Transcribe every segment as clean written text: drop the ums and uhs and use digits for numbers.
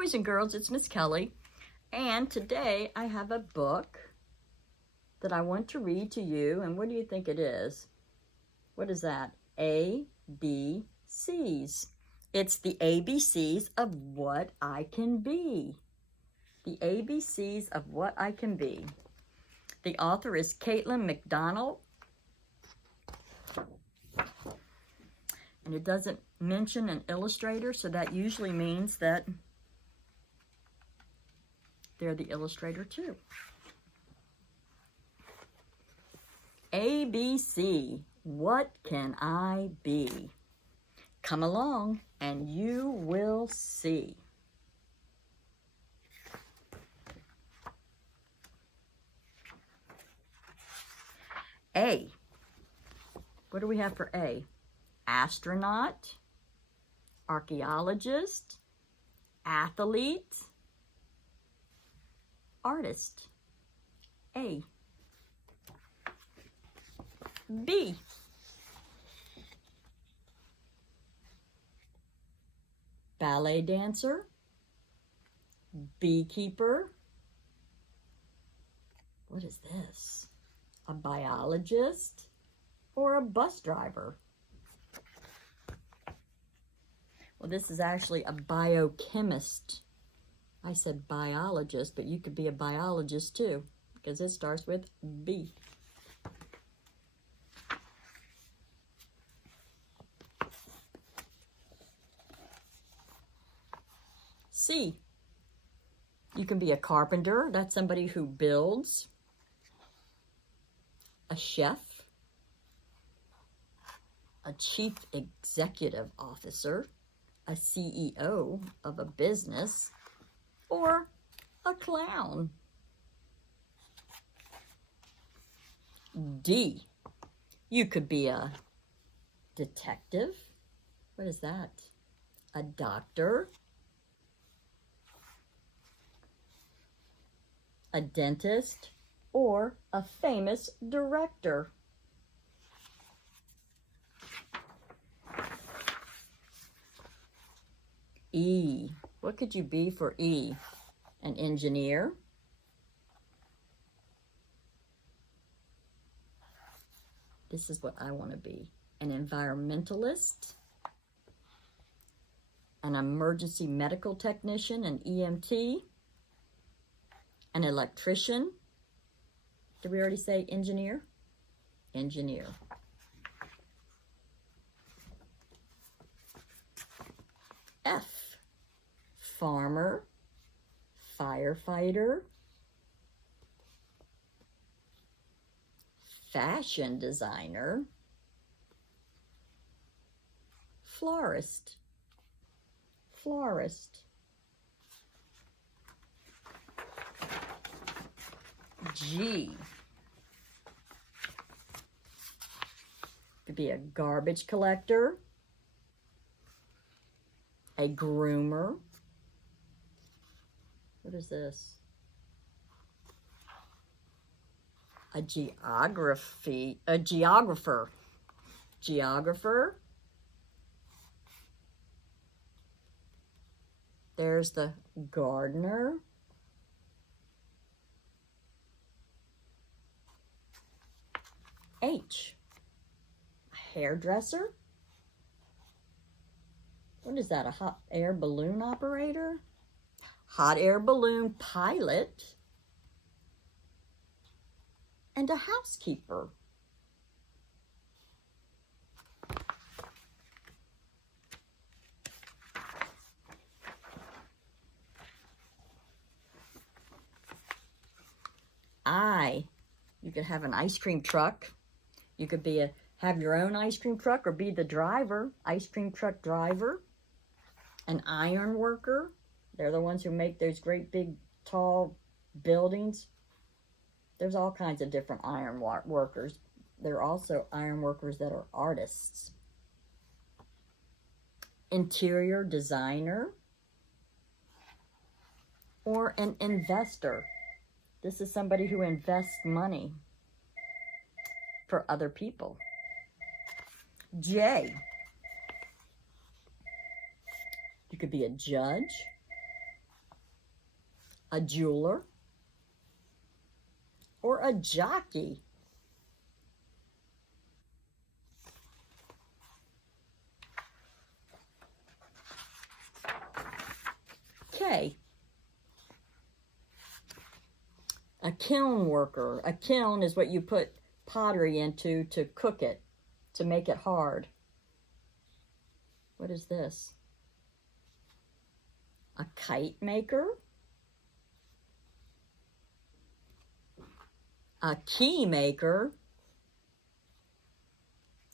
boys and girls, it's Miss Kelly, and today I have a book that I want to read to you, and what do you think it is? What is that? ABCs. It's the ABCs of what I can be. The ABCs of what I can be. The author is Caitlin McDonald, and it doesn't mention an illustrator, so that usually means that they're the illustrator too. ABC, what can I be? Come along and you will see. A, what do we have for A? Astronaut, archaeologist, athlete, artist. A. B. Ballet dancer, beekeeper. What is this? A biologist or a bus driver? Well, this is actually a biochemist. I said biologist, but you could be a biologist too, because it starts with B. C. You can be a carpenter. That's somebody who builds. A chef. A chief executive officer. A CEO of a business, or a clown. D, you could be a detective. What is that? A doctor, a dentist, or a famous director. E, what could you be for E? An engineer, this is what I want to be, an environmentalist, an emergency medical technician, an EMT, an electrician. Did we already say engineer? Engineer. F, farmer, firefighter, fashion designer, florist, G, could be a garbage collector, a groomer. What is this? A geographer. There's the gardener. H, a hairdresser. What is that, a hot air balloon operator? Hot air balloon pilot. And a housekeeper. I, you could have an ice cream truck. You could be have your own ice cream truck or be the driver, ice cream truck driver. An iron worker. They're the ones who make those great big tall buildings. There's all kinds of different iron workers. There are also iron workers that are artists. Interior designer. Or an investor. This is somebody who invests money for other people. J. You could be a judge, a jeweler, or a jockey. K, a kiln worker. A kiln is what you put pottery into to cook it, to make it hard. What is this? A kite maker, a key maker,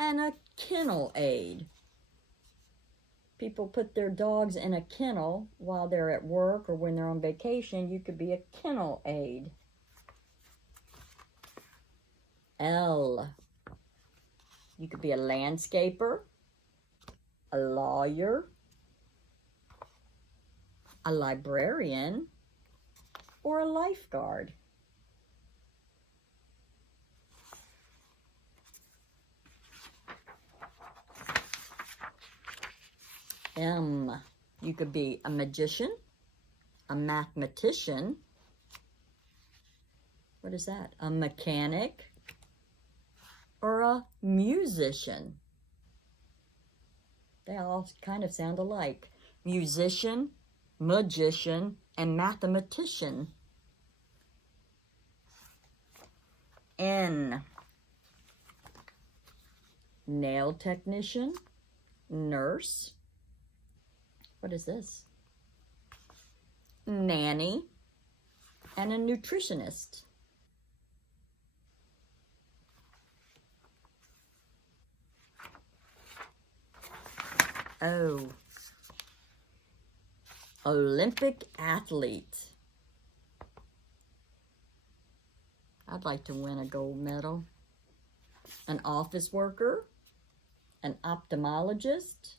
and a kennel aid. People put their dogs in a kennel while they're at work or when they're on vacation. You could be a kennel aid. L, you could be a landscaper, a lawyer, a librarian, or a lifeguard. M, you could be a magician, a mathematician. What is that? A mechanic, or a musician. They all kind of sound alike. Musician, magician, and mathematician. N, nail technician, nurse. What is this? Nanny, and a nutritionist. O, Olympic athlete. I'd like to win a gold medal. An office worker, an ophthalmologist,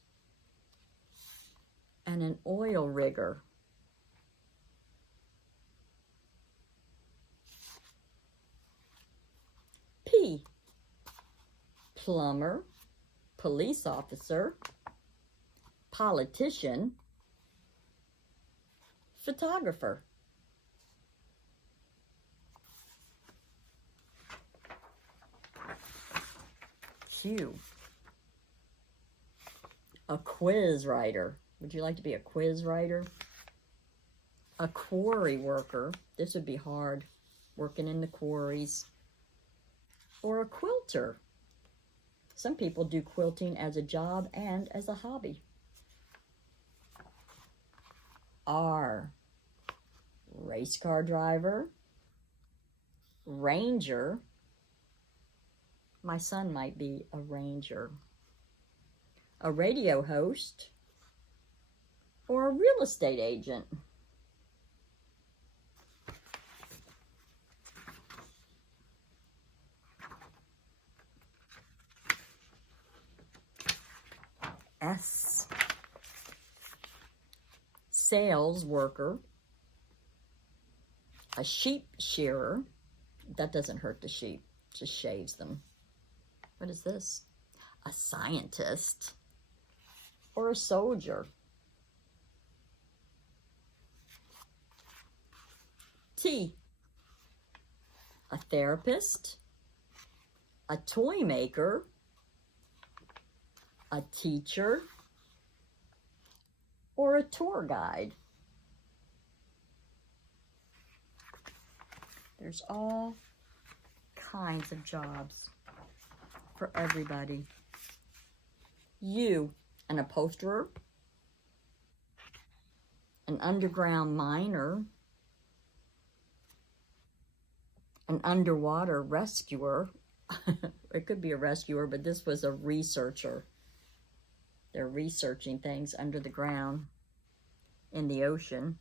and an oil rigger. P, plumber, police officer, politician, photographer. Q, a quiz writer. Would you like to be a quiz writer? A quarry worker. This would be hard, working in the quarries. Or a quilter. Some people do quilting as a job and as a hobby. R, race car driver, ranger. My son might be a ranger. A radio host, or a real estate agent. S, sales worker, a sheep shearer. That doesn't hurt the sheep, just shaves them. What is this? A scientist, or a soldier. T, a therapist, a toy maker, a teacher, or a tour guide. There's all kinds of jobs for everybody. U, an upholsterer, an underground miner, an underwater rescuer. It could be a rescuer, but this was a researcher. They're researching things under the ground in the ocean.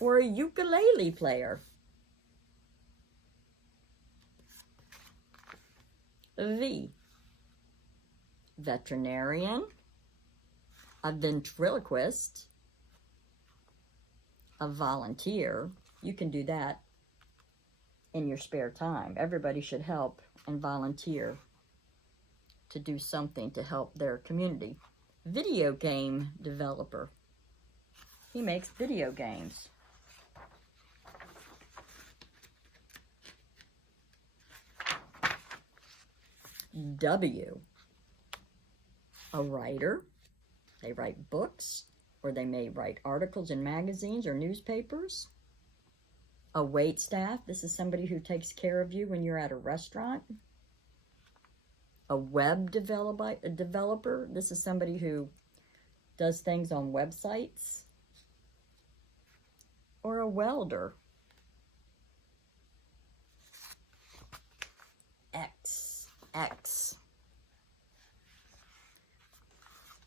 Or a ukulele player. V, veterinarian, a ventriloquist, a volunteer. You can do that in your spare time. Everybody should help and volunteer to do something to help their community. Video game developer. He makes video games. W, a writer. They write books, or they may write articles in magazines or newspapers. A waitstaff. This is somebody who takes care of you when you're at a restaurant. A web developer. This is somebody who does things on websites. Or a welder. X.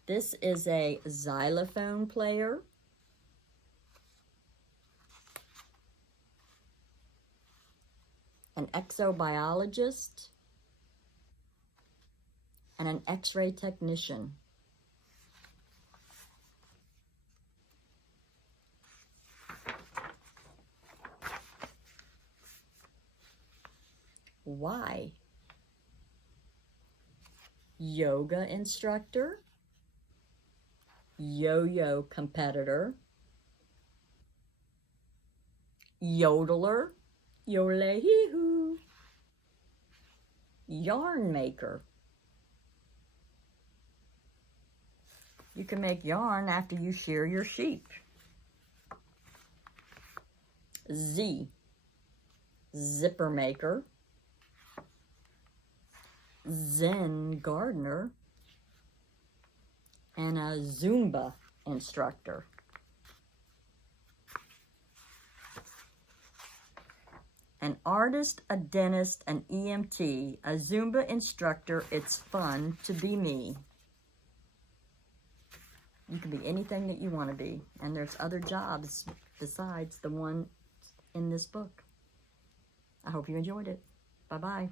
This is a xylophone player. An exobiologist. And an X-ray technician. Y. Yoga instructor. Yo-yo competitor. Yodeler. Yole-hee-hoo. Yarn maker. You can make yarn after you shear your sheep. Z. Zipper maker. Zen gardener. And a Zumba instructor. An artist, a dentist, an EMT, a Zumba instructor. It's fun to be me. You can be anything that you want to be. And there's other jobs besides the one in this book. I hope you enjoyed it. Bye-bye.